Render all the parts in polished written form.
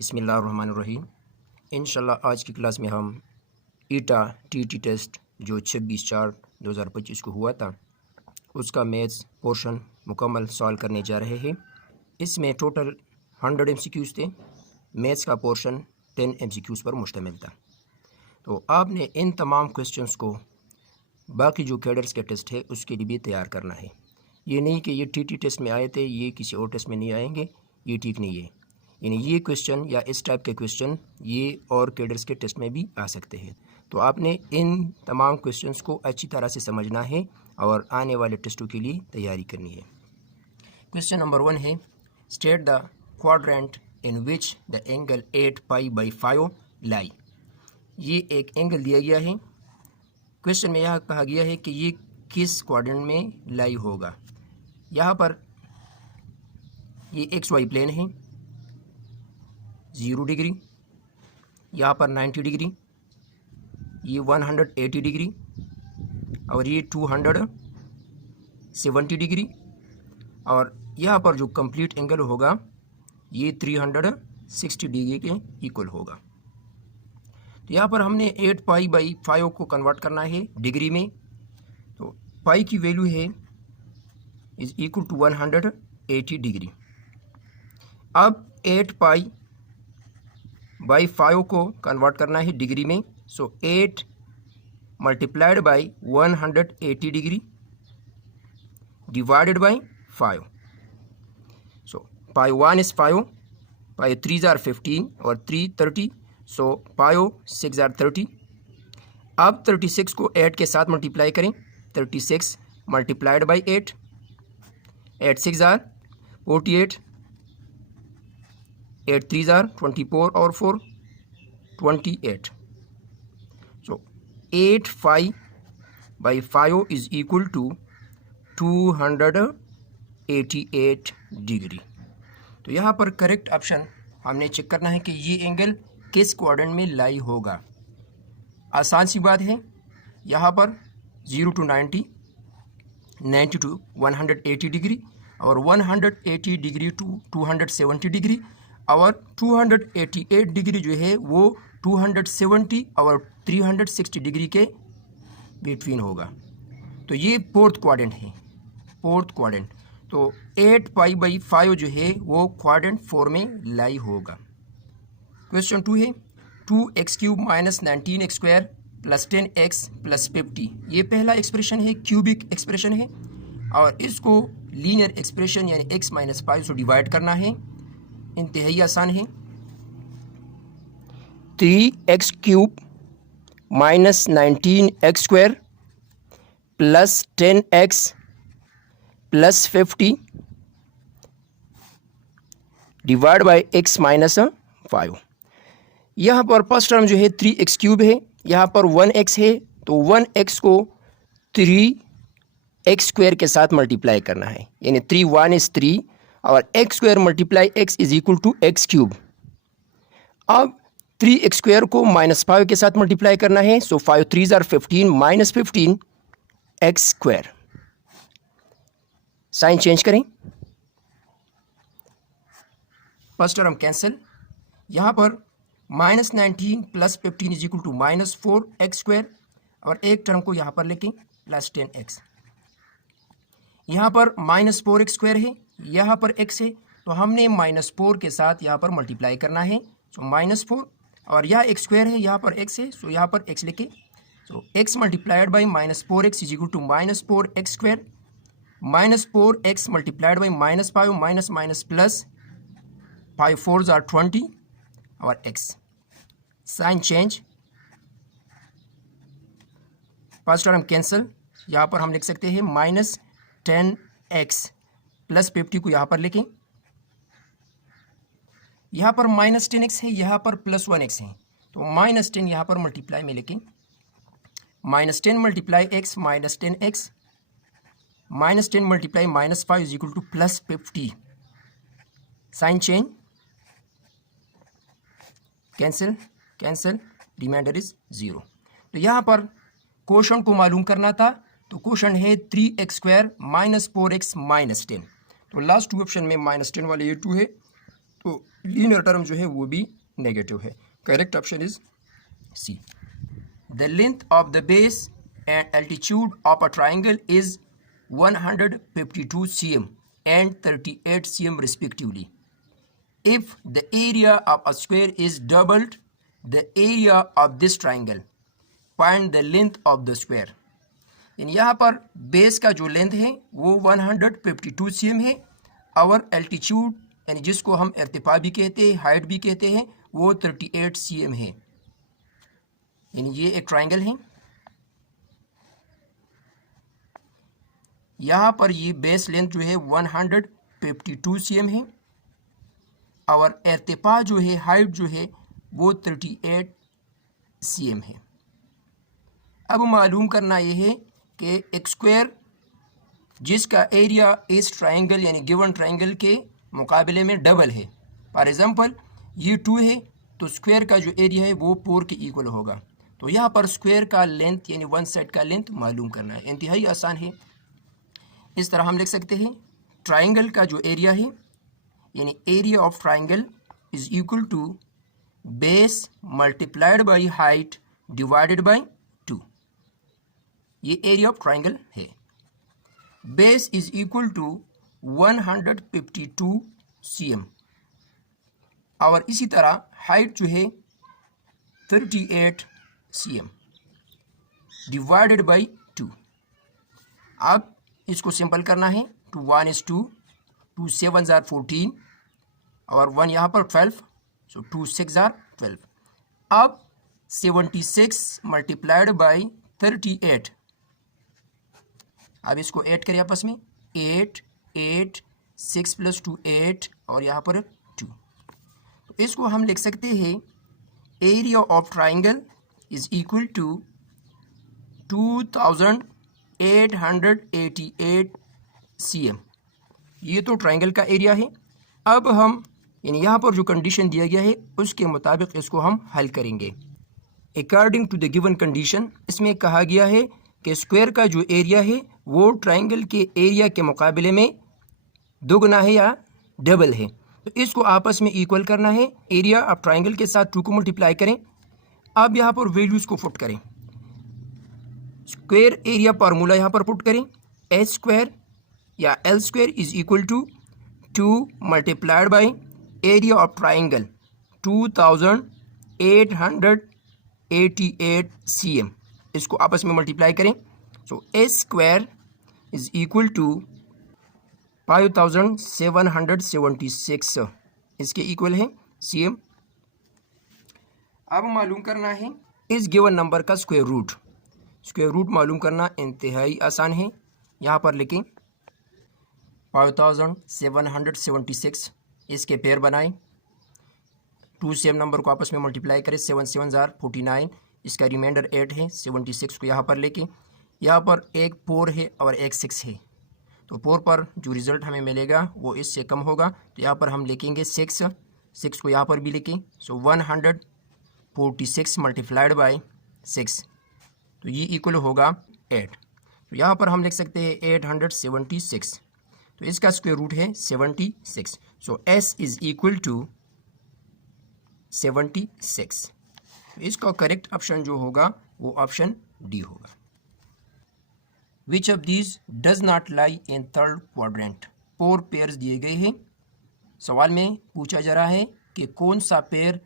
बिस्मिल्लाहिर्रहमानिर्रहीम। इंशाल्लाह आज की क्लास में हम ईटा टीटी टेस्ट जो 26/4/2025 को हुआ था उसका मैथ्स पोर्शन मुकम्मल सॉल्व करने जा रहे हैं। इसमें टोटल 100 MCQs थे। मैथ्स का पोर्शन 10 MCQs पर मुश्तमिल था। तो आपने इन तमाम क्वेश्चंस को बाकी जो कैडर्स के टेस्ट है उसके लिए भी तैयार करना है। ये नहीं कि ये टीटी टेस्ट में आए थे ये किसी और टेस्ट में नहीं आएंगे, ये ठीक नहीं है। यानी ये क्वेश्चन या इस टाइप के क्वेश्चन ये और कैडर्स के टेस्ट में भी आ सकते हैं। तो आपने इन तमाम क्वेश्चंस को अच्छी तरह से समझना है और आने वाले टेस्टों के लिए तैयारी करनी है। क्वेश्चन नंबर 1 है, state the quadrant in which the angle 8π/5 lie. ये एक एंगल दिया गया है। क्वेश्चन में यह कहा गया है कि ये किस क्वाड्रेंट में लाई होगा। यहाँ पर ये XY प्लेन है 0 डिग्री, यहाँ पर 90 डिग्री, ये 180 डिग्री और ये 270 डिग्री और यहाँ पर जो कंप्लीट एंगल होगा ये 360 डिग्री के इक्वल होगा। तो यहाँ पर हमने 8π/5 को कन्वर्ट करना है डिग्री में। तो पाई की वैल्यू है इज इक्वल टू 180 डिग्री। अब 8π/5 को कन्वर्ट करना है डिग्री में। So 8 multiplied by 180 degree divided by 5। So π1 is 5, π3 are 15 और 3 30। So π6 are 30। अब 36 को 8 के साथ मल्टीप्लाई करें। 36 मल्टीप्लाइड बाई 8, 8 6 आर 48, 8 3 आर 24 और 4 28। सो 8π/5 इज इक्वल टू 288 डिग्री। तो यहाँ पर करेक्ट ऑप्शन हमने चेक करना है कि ये एंगल किस क्वाड्रेंट में लाई होगा। आसान सी बात है। यहाँ पर 0 to 90, 90 to 180 डिग्री और 180 डिग्री टू 270 डिग्री और 288 डिग्री जो है वो 270 और 360 डिग्री के बिटवीन होगा। तो ये फोर्थ क्वाड्रेंट है, फोर्थ क्वाड्रेंट। तो 8π/5 जो है वो क्वाड्रेंट 4 में लाई होगा। क्वेश्चन 2 है, 2x³ - 19x² + 10x + 50। ये पहला एक्सप्रेशन है, क्यूबिक एक्सप्रेशन है और इसको लीनियर एक्सप्रेशन यानी x - 5 से डिवाइड करना है। इंतहाई आसान है। 3x³ - 19x² + 10x + 50 divide by x - 5। यहाँ पर फर्स्ट टर्म जो है 3x³ है, यहाँ पर 1x है तो 1x को 3x² के साथ मल्टीप्लाई करना है। यानी 3 1 इज 3 और x² multiply x is equal to x³। अब 3x² को -5 के साथ मल्टीप्लाई करना है। सो 5 3 आर 15 -15 x²। साइन चेंज करें, फर्स्ट टर्म कैंसिल। यहाँ पर -19 + 15 इज इक्वल टू -4 x² और एक टर्म को यहाँ पर लेके + 10x। यहाँ पर -4 x² है, यहाँ पर x है तो हमने -4 के साथ यहाँ पर मल्टीप्लाई करना है। सो -4 और यह x² है, यहाँ पर x है, सो यहाँ पर x लेके so x multiplied by -4x is equal to -4 x² -4x multiplied by -5 minus plus 5 4s are 20 और x। Sign change, first term cancel. यहाँ पर हम लिख सकते हैं -10x + 50 को यहाँ पर लिखें। यहाँ पर -10x है, यहाँ पर +1x है तो -10 यहाँ पर मल्टीप्लाई में लिखें। -10 multiply x -10x -10 multiply -5 is equal to +50। Sign change, cancel cancel, remainder is 0। तो यहाँ पर क्वोशंट को मालूम करना था। तो क्वोशंट है 3x² - 4x - 10। तो लास्ट टू ऑप्शन में -10 वाले ये 2 है तो लीनियर टर्म जो है वो भी नेगेटिव है। Correct option is C. The length of the base and altitude of a triangle is 152 cm and 38 cm respectively. If the area of a square is doubled the area of this triangle, find the length of the square. यानी यहाँ पर base का जो length है वो 152 cm है और altitude यानी जिसको हम इर्तिफा भी कहते हैं, हाइट भी कहते हैं, वो 38 cm है। यानी ये एक ट्राइंगल है। यहाँ पर ये बेस लेंथ जो है 152 cm है और इर्तिफा जो है, हाइट जो है वो 38 cm है। अब मालूम करना ये है कि एक स्क्वायर जिसका एरिया इस ट्राइंगल यानी गिवन ट्राइंगल के मुकाबले में डबल है, फॉर एग्जांपल ये 2 है तो स्क्वायर का जो एरिया है वो 4 के इक्वल होगा। तो यहाँ पर स्क्वायर का लेंथ यानी वन साइड का लेंथ मालूम करना है, इंतहाई आसान है। इस तरह हम लिख सकते हैं ट्राइंगल का जो एरिया है यानी area of triangle is equal to base multiplied by height divided by 2। ये एरिया ऑफ ट्राइंगल है। Base is equal to 152 cm और इसी तरह हाइट जो है 38 cm डिवाइडेड बाई 2। अब इसको सिंपल करना है, 2 1 is 2, 2 7 are 14 और 1 यहाँ पर 12, सो 2 6 are 12। अब 76 मल्टीप्लाइड बाई 38, अब इसको ऐड करें आपस में, 8 8 6 + 2 8 और यहाँ पर 2। तो इसको हम लिख सकते हैं area of triangle is equal to 2888 cm। ये तो ट्राइंगल का एरिया है। अब हम यानी यहाँ पर जो कंडीशन दिया गया है उसके मुताबिक इसको हम हल करेंगे। According to the given condition इसमें कहा गया है कि स्क्वायर का जो एरिया है वो ट्राइंगल के एरिया के मुकाबले में दोगुना है या डबल है। तो इसको आपस में इक्वल करना है। एरिया ऑफ ट्राइंगल के साथ 2 को मल्टीप्लाई करें। अब यहाँ पर वैल्यूज़ को पुट करें। स्क्वायर एरिया फार्मूला यहाँ पर पुट करें, एच स्क्वायर या L square is equal to 2 multiplied by area of triangle 2888 cm। इसको आपस में मल्टीप्लाई करें, so H square is equal to 5776 इसके इक्वल है cm। अब मालूम करना है इस गिवन नंबर का स्क्वायर रूट। स्क्वायर रूट मालूम करना इंतहाई आसान है। यहाँ पर लिखें 5776, इसके पेयर बनाएं, 2 सेम नंबर को आपस में मल्टीप्लाई करें, 7 7 are 49, इसका रिमाइंडर 8 है। 76 को यहाँ पर लेके, यहाँ पर एक 4 है और एक 6 है, तो 4 पर जो रिज़ल्ट हमें मिलेगा वो इससे कम होगा, तो यहाँ पर हम लिखेंगे 6 को यहाँ पर भी लिखें, सो 146 मल्टीप्लाइड बाई 6, तो ये इक्वल होगा 8। तो यहाँ पर हम लिख सकते हैं 876, तो इसका स्क्वायर रूट है 76, सो s इज इक्वल टू 76। तो इसका करेक्ट ऑप्शन जो होगा वो ऑप्शन डी होगा। Which of these does not lie in third quadrant. 4 pairs दिए गए हैं। सवाल में पूछा जा रहा है कि कौन सा पेयर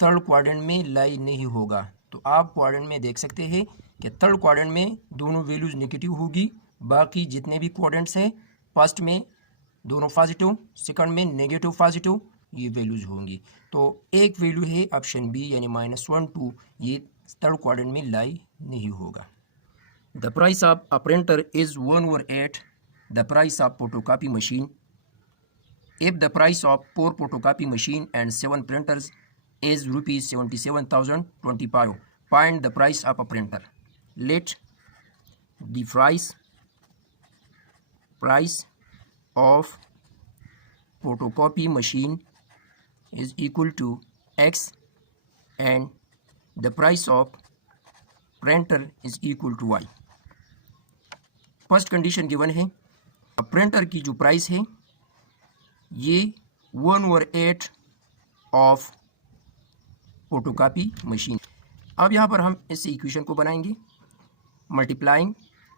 थर्ड क्वाड्रेंट में लाई नहीं होगा। तो आप क्वाड्रेंट में देख सकते हैं कि थर्ड क्वाड्रेंट में दोनों वैल्यूज़ नेगेटिव होगी, बाकी जितने भी क्वाड्रेंट्स हैं फर्स्ट में दोनों पॉजिटिव, सेकंड में नेगेटिव पॉजिटिव, ये वैल्यूज़ होंगी। तो एक वैल्यू है ऑप्शन बी यानी -1 2, ये थर्ड क्वाड्रेंट में लाई नहीं होगा। The price of a printer is 1/8 the price of photocopy machine. If the price of 4 photocopy machine and 7 printers is rupees 77,025, find the price of a printer. Let the price of photocopy machine is equal to X and the price of printer is equal to Y. First condition given है, printer की जो price है ये 1/8 of photocopy machine. अब यहाँ पर हम इस इक्वेशन को बनाएंगे, multiplying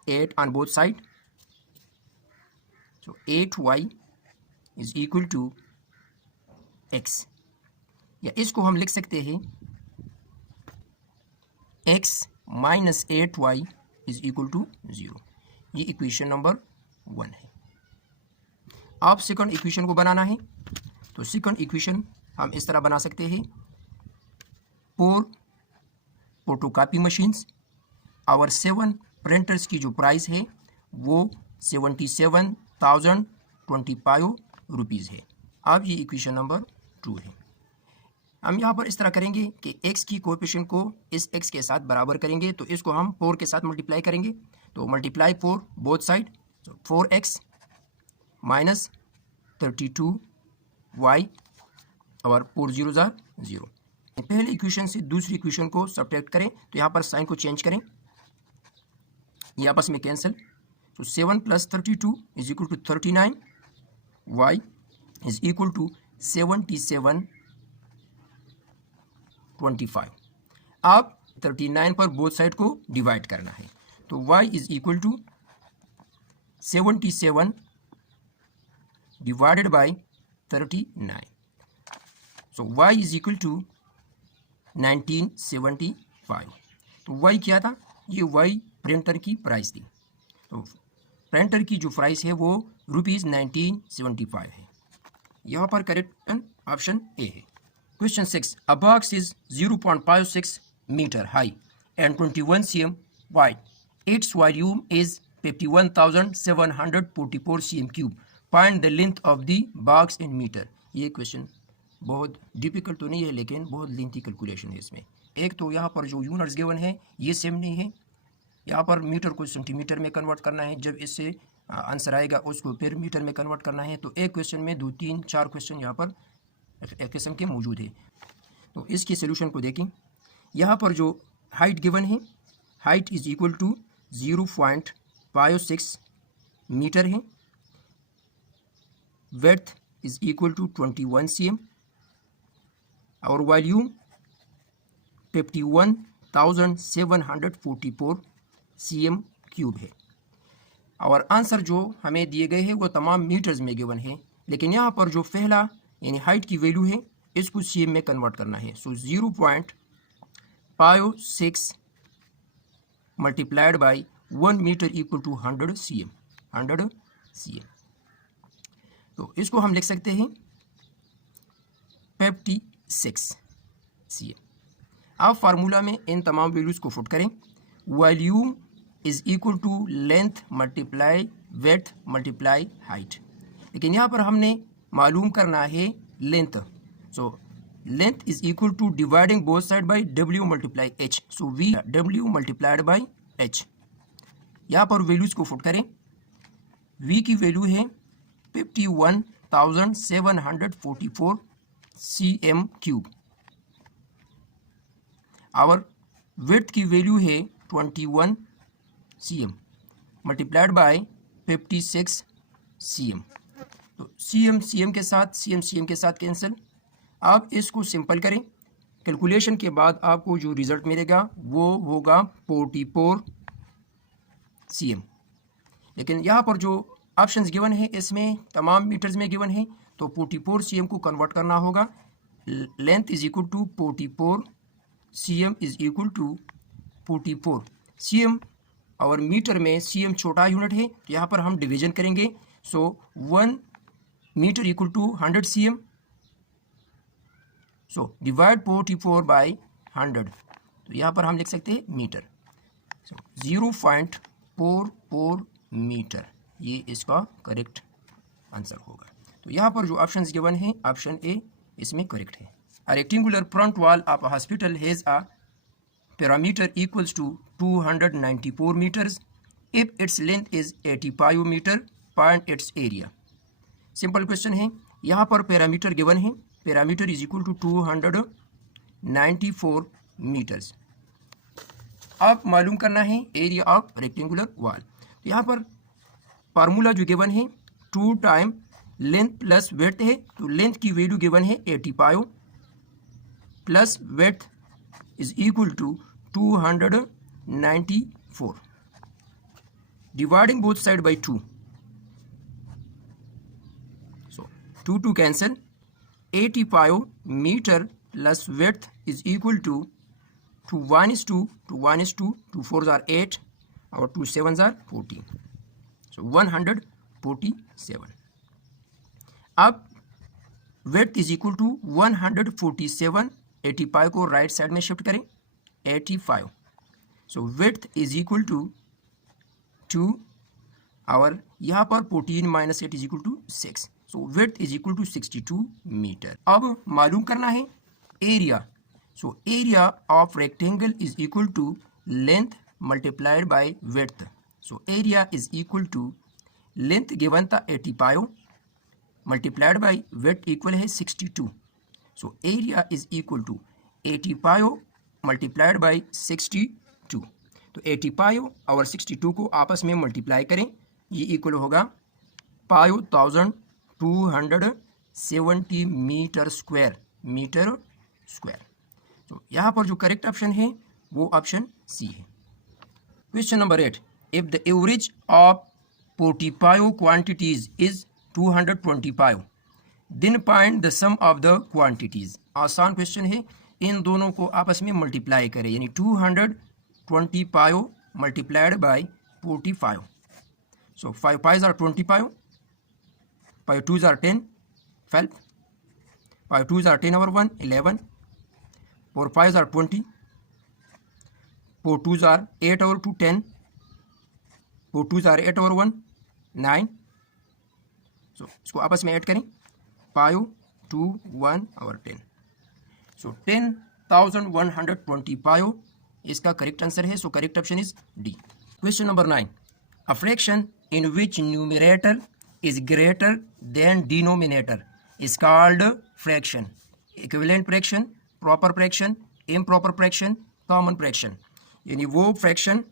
8 on both side, so 8y is equal to x, या इसको हम लिख सकते हैं x minus 8y is equal to 0। ये इक्वेशन नंबर 1 है। आप सेकंड इक्वेशन को बनाना है, तो सेकंड इक्वेशन हम इस तरह बना सकते हैं, four photocopy machines, our 7 printers की जो प्राइस है वो 77,025 रुपीज़ है। अब ये इक्वेशन नंबर 2 है। हम यहाँ पर इस तरह करेंगे कि x की कोएफिशिएंट को इस x के साथ बराबर करेंगे, तो इसको हम 4 के साथ मल्टीप्लाई करेंगे, तो multiply 4 both side, 4x minus 32y और 4 0 0। पहले इक्वेशन से दूसरी इक्वेशन को सब्ट्रैक्ट करें, तो यहाँ पर साइन को चेंज करें, ये आपस में कैंसिल, तो 7 plus 32 is equal to 39, y is equal to 7725। अब 39 पर बोथ साइड को डिवाइड करना है, तो y is equal to 77 divided by 39, so y is equal to 1975। तो y क्या था, ये y प्रिंटर की प्राइस थी, तो प्रिंटर की जो प्राइस है वो ₹1975 है। यहाँ पर करेक्ट ऑप्शन ए है। Question 6, a box is 0.56 metre high and 21 cm wide, its volume is 51,744 cm cube, find the length of the box in metre. ये क्वेश्चन बहुत डिफिकल्ट तो नहीं है, लेकिन बहुत लेंथी कैलकुलेशन है इसमें। एक तो यहाँ पर जो यूनिट्स गिवन है ये सेम नहीं है, यहाँ पर मीटर को सेंटीमीटर में कन्वर्ट करना है, जब इससे आंसर आएगा उसको फिर मीटर में कन्वर्ट करना है। तो एक क्वेश्चन में 2 3 4 क्वेश्चन यहाँ पर एक किस्म के मौजूद है। तो इसके सोल्यूशन को देखें, यहाँ पर जो हाइट गिवन है, height is equal to 0.56 metre है, width is equal to 21 cm, और वॉल्यूम 51,744 cm क्यूब है। और आंसर जो हमें दिए गए हैं वो तमाम मीटर्स में गिवन है, लेकिन यहाँ पर जो पहला यानी हाइट की वैल्यू है इसको cm में कन्वर्ट करना है। So 0.56 multiplied by 1 metre equal to 100 cm, 100 cm। तो इसको हम लिख सकते हैं 56 cm। आप फार्मूला में इन तमाम वैल्यूज़ को फुट करें, volume is equal to length multiply width multiply height, लेकिन यहाँ पर हमने मालूम करना है length, so length is equal to dividing both side by w multiply h, so v w multiplied by h। यहाँ पर वैल्यूज़ को फुट करें, v की वैल्यू है 51,744 cm क्यूब, और विड्थ की वैल्यू है 21 cm मल्टीप्लाइड बाय 56 cm। तो cm के साथ cm के साथ कैंसिल। आप इसको सिंपल करें, कैलकुलेशन के बाद आपको जो रिजल्ट मिलेगा वो होगा 44 cm। लेकिन यहाँ पर जो ऑप्शंस गिवन है इसमें तमाम मीटर्स में गिवन है, तो 44 cm को कन्वर्ट करना होगा, length is equal to 44 cm is equal to 44 cm, और मीटर में cm छोटा यूनिट है, तो यहाँ पर हम डिवीजन करेंगे, so 1 metre equal to 100 cm, so divide 44 by 100, तो यहाँ पर हम लिख सकते हैं मीटर, सो 0.44 मीटर, ये इसका करेक्ट आंसर होगा। तो यहाँ पर जो ऑप्शंस गिवन है ऑप्शन ए इसमें करेक्ट है। A rectangular front wall of a hospital has a perimeter equals to 294 meters. If its length is 85 meter, find its area. Simple question है, यहाँ पर पैरामीटर गिवन है, perimeter is equal to 294 metres. अब मालूम करना है area of rectangular wall. तो यहाँ पर फार्मूला जो गिवन है 2 टाइम लेंथ प्लस विड्थ है, तो लेंथ की वैल्यू गिवन है 85, plus width is equal to 294 dividing both side by 2, so 2 cancel. 85 meter plus width is equal to 1:2, 2 4s are 8, और 2 7s are 14, so 147. अब width is equal to 147, 85 को right side में shift करें, 85, so width is equal to 2, और यहाँ पर 14 minus 8 is equal to 6, so width is equal to 62 meter. अब मालूम करना है area, so area of rectangle is equal to length multiplied by width, so area is equal to length given था 85 multiplied by width equal है 62, so area is equal to 85 multiplied by 62, तो 85 और 62 को आपस में मल्टीप्लाई करें, ये equal होगा 5270 मीटर स्क्वायर, तो यहाँ पर जो करेक्ट ऑप्शन है वो ऑप्शन सी है. Question number 8, if the average of 45 quantities is 225 then find the sum of the quantities. आसान क्वेश्चन है, इन दोनों को आपस में मल्टीप्लाई करें, यानी 225 multiplied by 45, so 5 5s are 25, 5 2s are 10, 12, 5 2s are 10 over 1, 11, 4 5s are 20, 4 2s are 8 over 2, 10, 4 2s are 8 over 1, 9, so इसको आपस में ऐड करें, 5 2 1 और 10, so 10,125 इसका करेक्ट आंसर है, so correct option is D. Question number 9, a fraction in which numerator is greater than denominator is called fraction. Equivalent fraction, proper fraction, improper fraction, common fraction, यानी वो fraction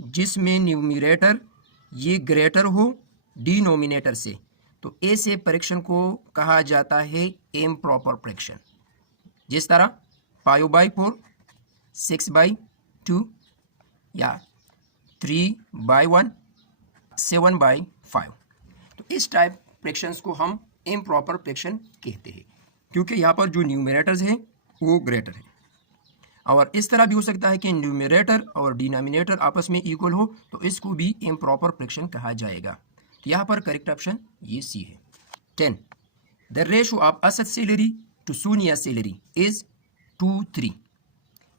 जिसमें numerator ये greater हो denominator से, तो ऐसे fraction को कहा जाता है इम्प्रॉपर फ्रैक्शन. जिस तरह 5/4, 6/2 या 3/1, 7/5, तो इस टाइप फ्रैक्शंस को हम इम्प्रॉपर फ्रैक्शन कहते हैं, क्योंकि यहाँ पर जो न्यूमरेटर्स हैं वो ग्रेटर है. और इस तरह भी हो सकता है कि न्यूमरेटर और डिनोमिनेटर आपस में इक्वल हो, तो इसको भी इम्प्रॉपर फ्रैक्शन कहा जाएगा. तो यहाँ पर करेक्ट ऑप्शन ये सी है. 10, the ratio of Asad salary to Sonia salary is 2:3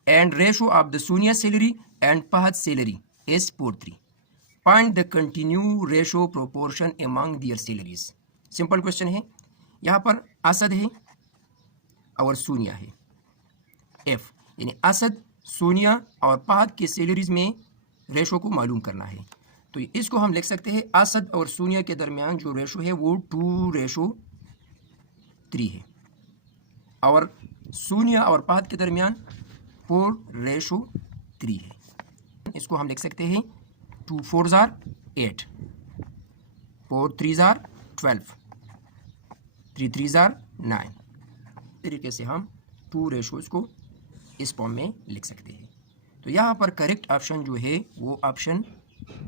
and ratio of the Sonia salary and Fahad salary is 4:3. Find the continued ratio proportion among their salaries. Simple question है, यहाँ पर असद है और सोनिया है, F, यानी असद, सोनिया और फहद के सैलरीज में रेशो को मालूम करना है. तो इसको हम लिख सकते हैं असद और सोनिया के दरमियान जो रेशो है वो 2:3 है, और सोनिया और फहद के दरमियान 4:3 है. इसको हम लिख सकते हैं 2 4s are 8, 4 3s are 12, 3 3s are 9. तरीके से हम 2 रेशोज को इस फॉर्म में लिख सकते हैं. तो यहाँ पर करेक्ट ऑप्शन जो है वो ऑप्शन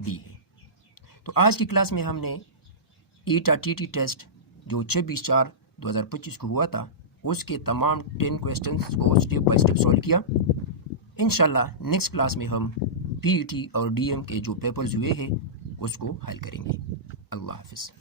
डी है. तो आज की क्लास में हमने ईटा टीटी टेस्ट जो 26/4/2025 को हुआ था उसके तमाम 10 क्वेश्चंस को स्टेप बाय स्टेप सॉल्व किया. इंशाल्लाह नेक्स्ट क्लास में हम पीईटी और डीएम के जो पेपर्स हुए हैं उसको हल करेंगे. अल्लाह हाफिज़.